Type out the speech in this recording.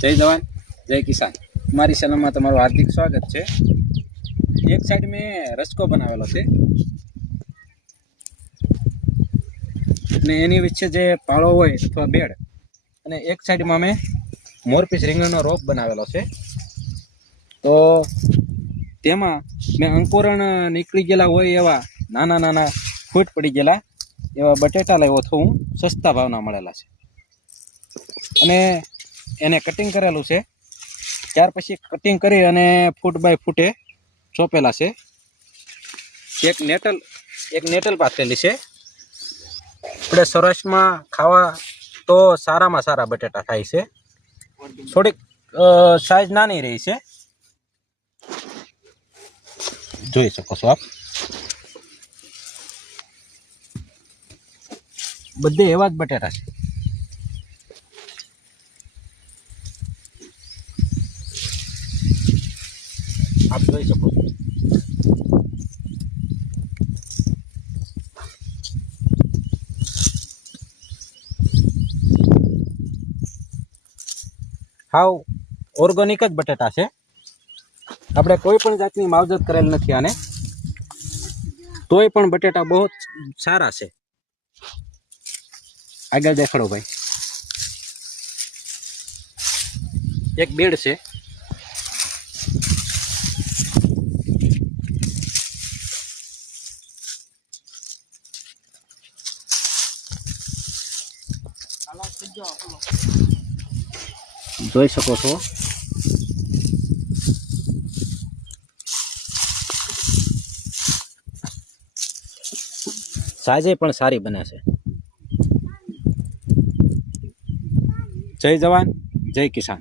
જય જવાન જય કિસાન। મારી ચેનલમાં તમારું હાર્દિક સ્વાગત છે। એક સાઈડ મેં રસકો બનાવેલો છે અને એની વચ્ચે જે પાળો હોય અથવા બેડ, અને એક સાઈડમાં મેં મોરપીસ રીંગણનો રોપ બનાવેલો છે। તો તેમાં મેં અંકુરણ નીકળી ગયેલા હોય એવા નાના નાના ફૂટ પડી ગયેલા એવા બટેટા લાવ્યો તો હું સસ્તા ભાવના મળેલા છે, અને એને કટિંગ કરેલું છે। ત્યાર પછી કટિંગ કરી અને ફૂટ બાય ફૂટે ચોપેલા છે। એક નેટલ પાથરેલી છે। આપણે સૌરાષ્ટ્રમાં ખાવા તો સારામાં સારા બટેટા થાય છે। થોડીક સાઈઝ નાની રહી છે, જોઈ શકો છો આપ। બધે એવા જ બટેટા છે। આપ જોઈ શકો છો। હાવ ઓર્ગેનિક જ બટેટા છે। આપણે કોઈ પણ જાતની માવજત કરેલ નથી આને, તોય પણ બટેટા બહુ સારા છે। આગળ દેખાડો ભાઈ। એક બેડ છે, જોઈ શકો છો। સાજે પણ સારી બને છે। જય જવાન જય કિસાન।